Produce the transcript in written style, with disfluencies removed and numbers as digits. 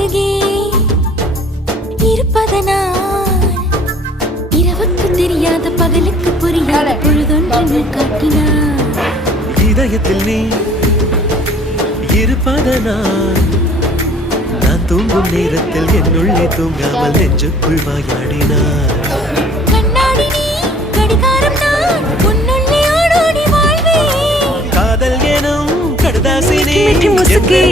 அருகே இருப்பதனால் இரவுக்கு தெரியாத பகலுக்கு புரியாத பொழுதொன்று காட்டினார். இதயத்தில் நீ இருப்பதனால் நான் தூங்கும் நேரத்தில் என்னுள்ளே தூங்காமல் நெஞ்சுக்குள் வாயாடினார். கண்ணாடி நீ கடிகாரம் நான் உன்னுள்ளே ஓடோடி வாழ்வேன். காதல் எனும் கடுதாசினி मुस्की